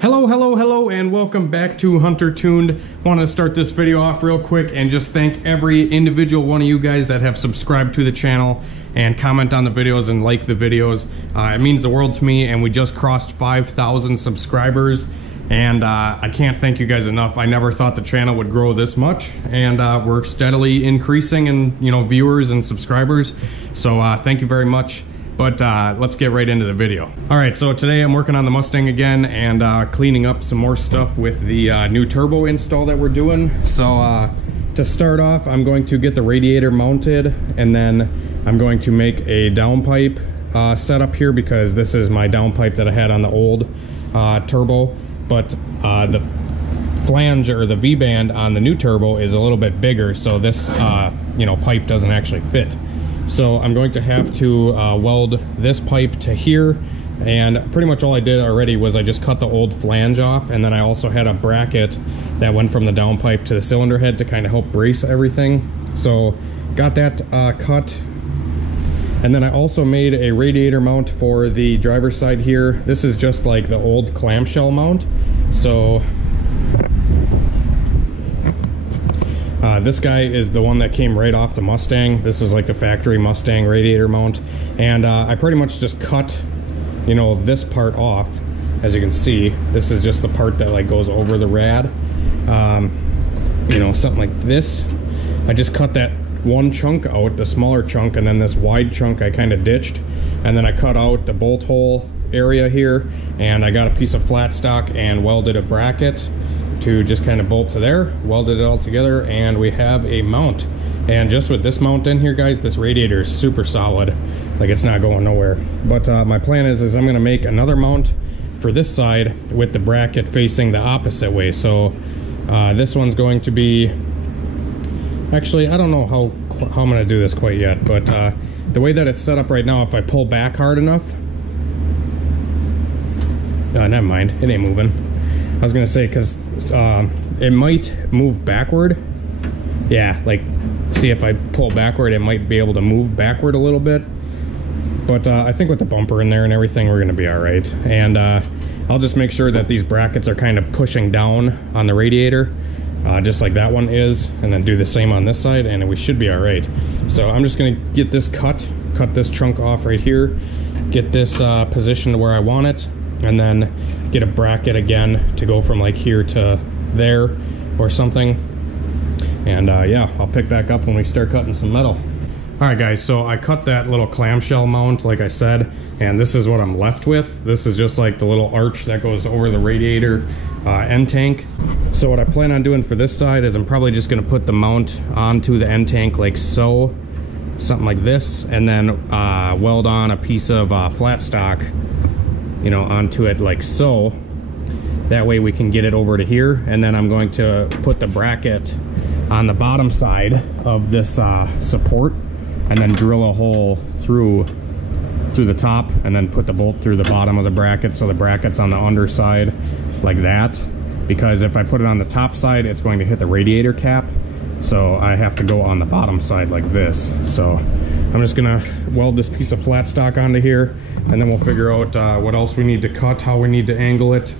Hello, and welcome back to Hunter Tuned. Want to start this video off real quick and just thank every individual one of you guys that have subscribed to the channel and comment on the videos and like the videos. It means the world to me, and we just crossed 5,000 subscribers, and I can't thank you guys enough. I never thought the channel would grow this much, and we're steadily increasing in viewers and subscribers. So thank you very much. But let's get right into the video. All right, so today I'm working on the Mustang again and cleaning up some more stuff with the new turbo install that we're doing. So to start off, I'm going to get the radiator mounted, and then I'm going to make a downpipe setup here, because this is my downpipe that I had on the old turbo. But the flange, or the V-band on the new turbo, is a little bit bigger, so this pipe doesn't actually fit. So I'm going to have to weld this pipe to here, and pretty much all I did already was I just cut the old flange off, and then I also had a bracket that went from the downpipe to the cylinder head to kind of help brace everything. So got that cut, and then I also made a radiator mount for the driver's side here. This is just like the old clamshell mount. So this guy is the one that came right off the Mustang. This is like the factory Mustang radiator mount, and I pretty much just cut this part off. As you can see, this is just the part that like goes over the rad, something like this. I just cut that one chunk out, the smaller chunk, and then this wide chunk I kind of ditched, and then I cut out the bolt hole area here, and I got a piece of flat stock and welded a bracket to just kind of bolt to there, welded it all together, and we have a mount. And just with this mount in here, guys, this radiator is super solid. Like, it's not going nowhere. But my plan is I'm gonna make another mount for this side with the bracket facing the opposite way. So this one's going to be, actually, I don't know how I'm gonna do this quite yet, but the way that it's set up right now, if I pull back hard enough, never mind, it ain't moving. I was gonna say, because it might move backward. Yeah, like, see, if I pull backward, it might be able to move backward a little bit. But I think with the bumper in there and everything, we're gonna be all right. And I'll just make sure that these brackets are kind of pushing down on the radiator, just like that one is, and then do the same on this side, and we should be all right. So I'm just gonna get this cut this chunk off right here, get this positioned to where I want it, and then get a bracket again to go from like here to there or something. And yeah, I'll pick back up when we start cutting some metal. All right, guys, so I cut that little clamshell mount, like I said, and this is what I'm left with. This is just like the little arch that goes over the radiator end tank. So what I plan on doing for this side is I'm probably just gonna put the mount onto the end tank like so, something like this, and then weld on a piece of flat stock onto it like so. That way we can get it over to here, and then I'm going to put the bracket on the bottom side of this support, and then drill a hole through the top, and then put the bolt through the bottom of the bracket, so the bracket's on the underside like that. Because if I put it on the top side, it's going to hit the radiator cap, so I have to go on the bottom side like this. So I'm just gonna weld this piece of flat stock onto here, and then we'll figure out what else we need to cut, how we need to angle it,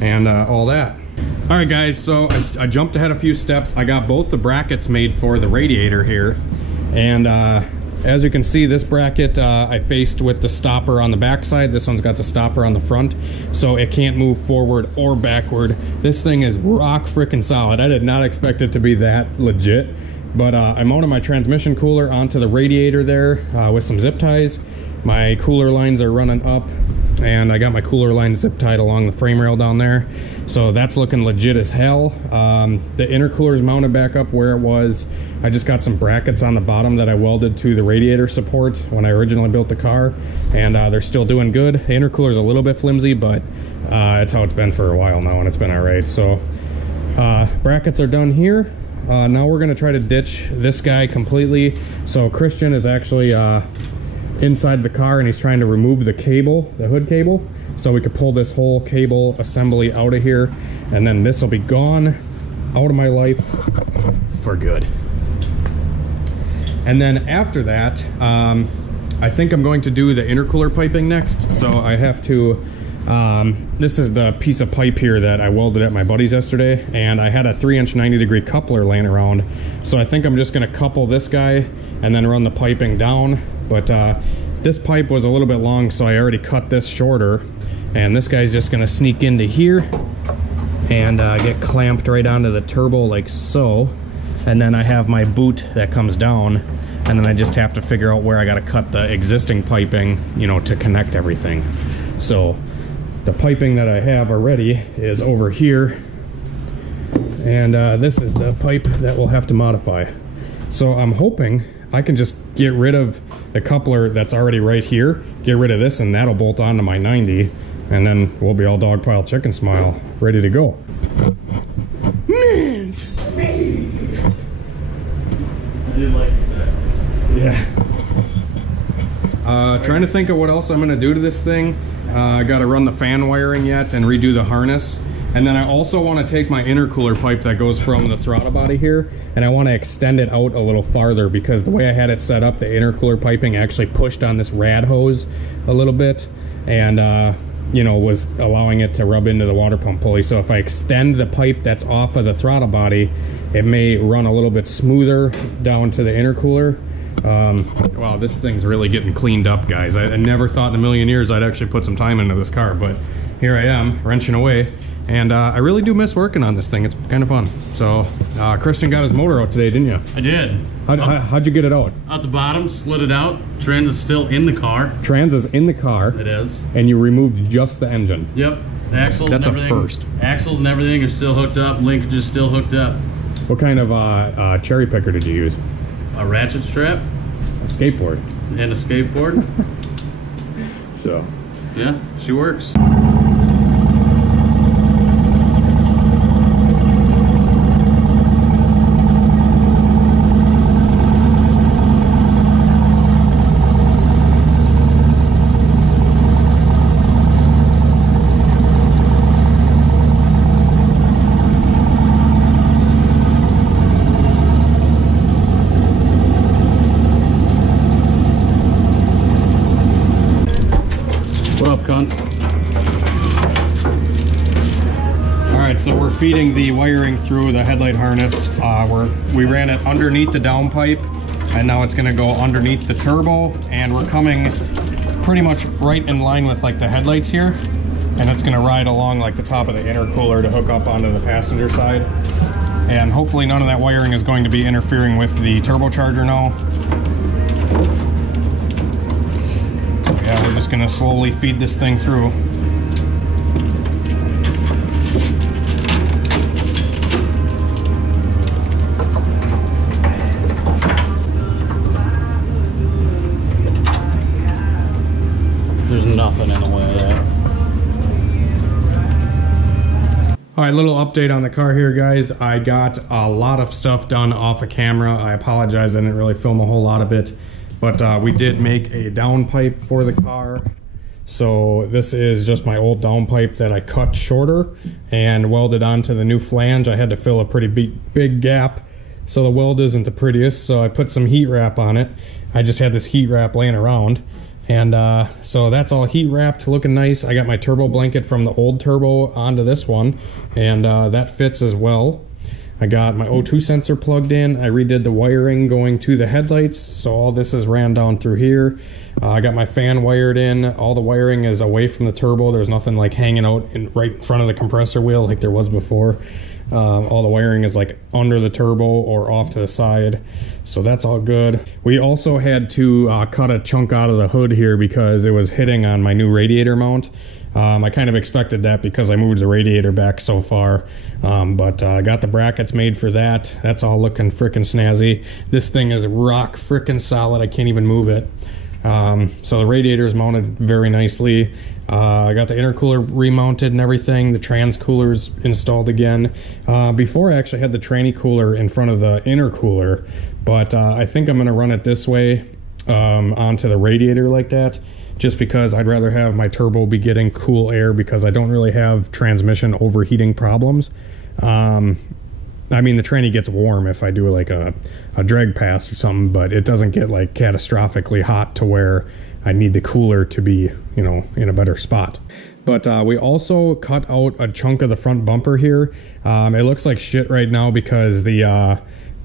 and all that. All right, guys, so I jumped ahead a few steps. I got both the brackets made for the radiator here, and as you can see, this bracket I faced with the stopper on the back side. This one's got the stopper on the front, so it can't move forward or backward. This thing is rock frickin' solid. I did not expect it to be that legit. But I mounted my transmission cooler onto the radiator there with some zip ties. My cooler lines are running up, and I got my cooler line zip tied along the frame rail down there. So that's looking legit as hell. The intercooler's mounted back up where it was. I just got some brackets on the bottom that I welded to the radiator support when I originally built the car, and they're still doing good. The intercooler's a little bit flimsy, but it's how it's been for a while now, and it's been all right. So brackets are done here. Now we're gonna try to ditch this guy completely. So Christian is actually inside the car, and he's trying to remove the cable, the hood cable, so we could pull this whole cable assembly out of here, and then this will be gone out of my life for good. And then after that, I think I'm going to do the intercooler piping next. So I have to This is the piece of pipe here that I welded at my buddy's yesterday, and I had a 3-inch 90-degree coupler laying around, so I think I'm just going to couple this guy and then run the piping down. But this pipe was a little bit long, so I already cut this shorter, and this guy's just going to sneak into here and get clamped right onto the turbo like so. And then I have my boot that comes down, and then I just have to figure out where I got to cut the existing piping, you know, to connect everything. So the piping that I have already is over here, and this is the pipe that we'll have to modify. So I'm hoping I can just get rid of the coupler that's already right here, get rid of this, and that'll bolt onto my 90, and then we'll be all dog pile chicken smile, ready to go. Man. I did like that. Yeah. Trying to think of what else I'm going to do to this thing. I got to run the fan wiring yet and redo the harness. And then I also want to take my intercooler pipe that goes from the throttle body here, and I want to extend it out a little farther, because the way I had it set up, the intercooler piping actually pushed on this rad hose a little bit, and you know, was allowing it to rub into the water pump pulley. So if I extend the pipe that's off of the throttle body, it may run a little bit smoother down to the intercooler. Wow, this thing's really getting cleaned up, guys. I never thought in a million years I'd actually put some time into this car, but here I am, wrenching away. And I really do miss working on this thing. It's kind of fun. So Christian got his motor out today, didn't you? I did. How'd you get it out? Out the bottom, slid it out. Trans is still in the car. Trans is in the car. It is. And you removed just the engine. Yep. The axles That's and everything. That's a first. Axles and everything are still hooked up. Linkage is still hooked up. What kind of cherry picker did you use? A ratchet strap. A skateboard. And a skateboard. So. Yeah, she works. What up, cunts? Alright, so we're feeding the wiring through the headlight harness. We ran it underneath the downpipe, and now it's going to go underneath the turbo, and we're coming pretty much right in line with like the headlights here, and it's going to ride along like the top of the intercooler to hook up onto the passenger side. And hopefully none of that wiring is going to be interfering with the turbocharger now. Yeah, we're just gonna slowly feed this thing through. There's nothing in the way of that. All right, little update on the car here, guys. I got a lot of stuff done off of camera. I apologize, I didn't really film a whole lot of it. But we did make a downpipe for the car. So this is just my old downpipe that I cut shorter and welded onto the new flange. I had to fill a pretty big gap, so the weld isn't the prettiest. So I put some heat wrap on it. I just had this heat wrap laying around. And so that's all heat wrapped, looking nice. I got my turbo blanket from the old turbo onto this one, and that fits as well. I got my O2 sensor plugged in. I redid the wiring going to the headlights, so all this is ran down through here. I got my fan wired in. All the wiring is away from the turbo. There's nothing like hanging out right in front of the compressor wheel like there was before. All the wiring is like under the turbo or off to the side, so that's all good. We also had to cut a chunk out of the hood here because it was hitting on my new radiator mount. I kind of expected that because I moved the radiator back so far, but I got the brackets made for that. That's all looking frickin' snazzy. This thing is rock frickin' solid. I can't even move it. So the radiator is mounted very nicely. I got the intercooler remounted and everything. The trans cooler's installed again. Before I actually had the tranny cooler in front of the intercooler, but I think I'm going to run it this way onto the radiator like that, just because I'd rather have my turbo be getting cool air, because I don't really have transmission overheating problems. I mean, the tranny gets warm if I do like a drag pass or something, but it doesn't get like catastrophically hot to where I need the cooler to be, you know, in a better spot. But we also cut out a chunk of the front bumper here. It looks like shit right now because the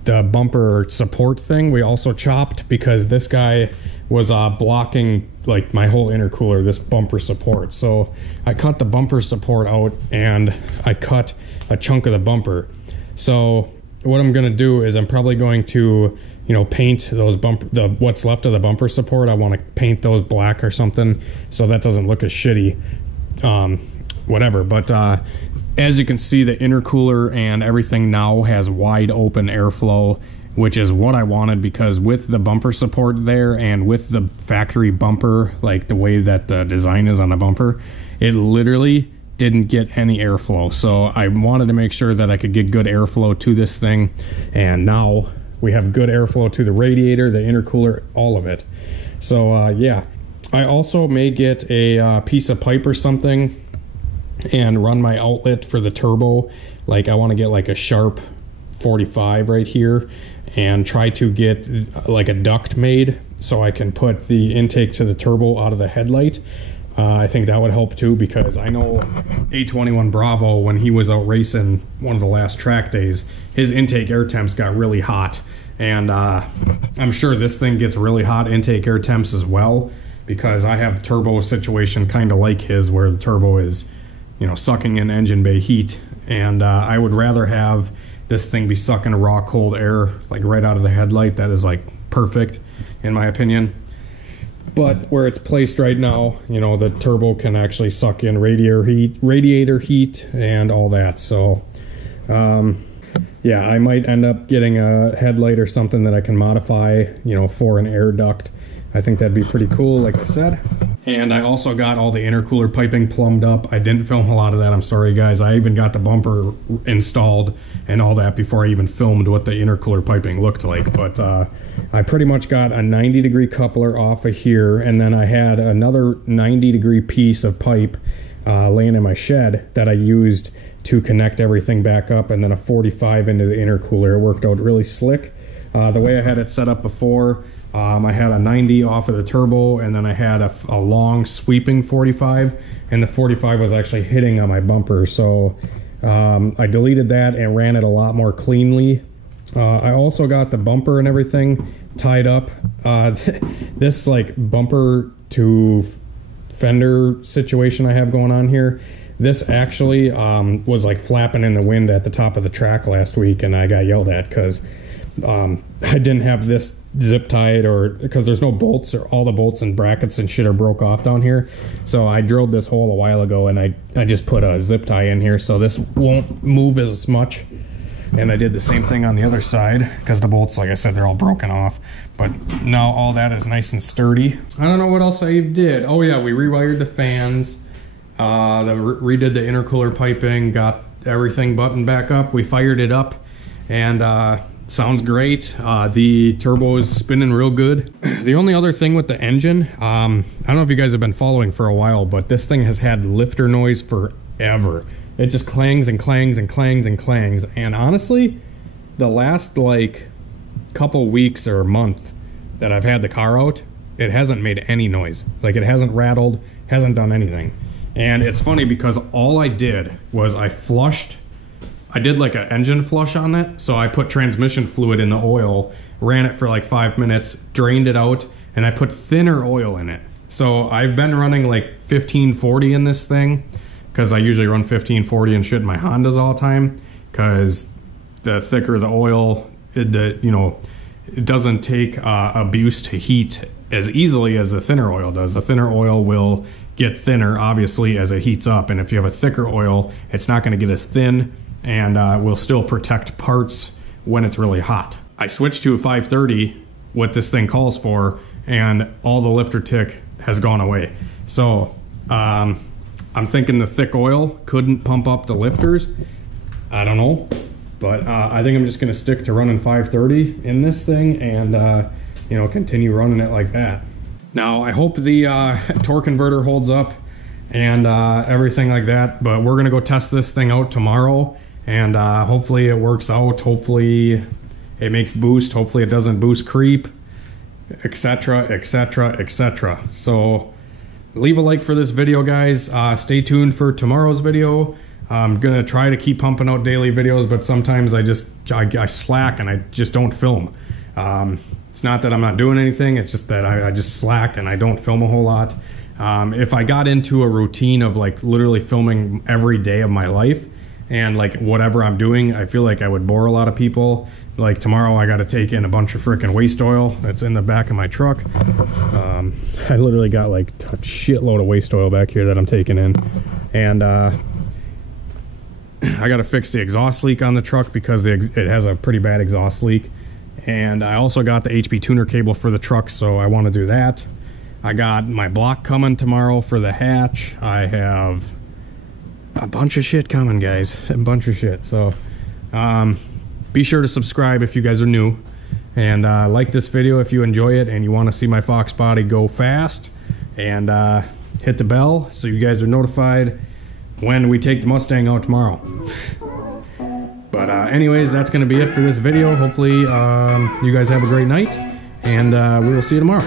bumper support thing we also chopped because this guy was blocking like my whole intercooler, this bumper support. So I cut the bumper support out and I cut a chunk of the bumper. So what I'm gonna do is I'm probably going to, you know, paint those what's left of the bumper support. I want to paint those black or something so that doesn't look as shitty. Whatever. But as you can see, the intercooler and everything now has wide open airflow, which is what I wanted, because with the bumper support there and with the factory bumper, like the way that the design is on the bumper, it literally didn't get any airflow. So I wanted to make sure that I could get good airflow to this thing, and now we have good airflow to the radiator, the intercooler, all of it. So yeah, I also may get a piece of pipe or something and run my outlet for the turbo. Like I want to get like a sharp 45 right here and try to get like a duct made so I can put the intake to the turbo out of the headlight. I think that would help too, because I know A21 Bravo, when he was out racing one of the last track days, his intake air temps got really hot. And I'm sure this thing gets really hot intake air temps as well, because I have turbo situation kind of like his, where the turbo is, you know, sucking in engine bay heat. And I would rather have this thing be sucking raw cold air like right out of the headlight. That is like perfect in my opinion. But where it's placed right now, you know, the turbo can actually suck in radiator heat and all that. So yeah, I might end up getting a headlight or something that I can modify, you know, for an air duct. I think that'd be pretty cool, like I said. And I also got all the intercooler piping plumbed up. I didn't film a lot of that, I'm sorry guys. I even got the bumper installed and all that before I even filmed what the intercooler piping looked like. But I pretty much got a 90-degree coupler off of here, and then I had another 90-degree piece of pipe laying in my shed that I used to connect everything back up, and then a 45 into the intercooler. It worked out really slick. The way I had it set up before, I had a 90 off of the turbo, and then I had a long sweeping 45, and the 45 was actually hitting on my bumper. So I deleted that and ran it a lot more cleanly. I also got the bumper and everything tied up. This like bumper to fender situation I have going on here, this actually was like flapping in the wind at the top of the track last week, and I got yelled at because I didn't have this zip tied, or because there's no bolts, or all the bolts and brackets and shit are broke off down here. So I drilled this hole a while ago, and I just put a zip tie in here so this won't move as much. And I did the same thing on the other side, because the bolts, like I said, they're all broken off. But now all that is nice and sturdy. I don't know what else I did. Oh yeah, we rewired the fans, redid the intercooler piping, got everything buttoned back up. We fired it up, and sounds great. The turbo is spinning real good. The only other thing with the engine, I don't know if you guys have been following for a while, but this thing has had lifter noise forever. It just clangs and clangs and clangs and clangs. And honestly, the last like couple weeks or month that I've had the car out, it hasn't made any noise. Like, it hasn't rattled, hasn't done anything. And it's funny because all I did was I did like an engine flush on it. So I put transmission fluid in the oil, ran it for like 5 minutes, drained it out, and I put thinner oil in it. So I've been running like 1540 in this thing, because I usually run 1540 and shit in my Hondas all the time, because the thicker the oil, it doesn't take abuse to heat as easily as the thinner oil does. The thinner oil will get thinner, obviously, as it heats up, and if you have a thicker oil, it's not going to get as thin, and will still protect parts when it's really hot. I switched to a 530, what this thing calls for, and all the lifter tick has gone away. So I'm thinking the thick oil couldn't pump up the lifters. I don't know, but I think I'm just going to stick to running 530 in this thing, and continue running it like that. Now I hope the torque converter holds up and everything like that, but we're going to go test this thing out tomorrow, and hopefully it works out. Hopefully it makes boost. Hopefully it doesn't boost creep, etc., etc., etc. So leave a like for this video, guys. Stay tuned for tomorrow's video. I'm gonna try to keep pumping out daily videos, but sometimes I slack and I just don't film. It's not that I'm not doing anything, it's just that I just slack and I don't film a whole lot. If I got into a routine of like literally filming every day of my life and like whatever I'm doing, I feel like I would bore a lot of people. Like tomorrow I got to take in a bunch of freaking waste oil that's in the back of my truck. I literally got like a shitload of waste oil back here that I'm taking in. And I got to fix the exhaust leak on the truck because it has a pretty bad exhaust leak. And I also got the HP tuner cable for the truck, so I want to do that. I got my block coming tomorrow for the hatch. I have a bunch of shit coming, guys. A bunch of shit. So be sure to subscribe if you guys are new. And like this video if you enjoy it and you want to see my Fox body go fast. And hit the bell so you guys are notified when we take the Mustang out tomorrow. But anyways, that's going to be it for this video. Hopefully you guys have a great night. And we will see you tomorrow.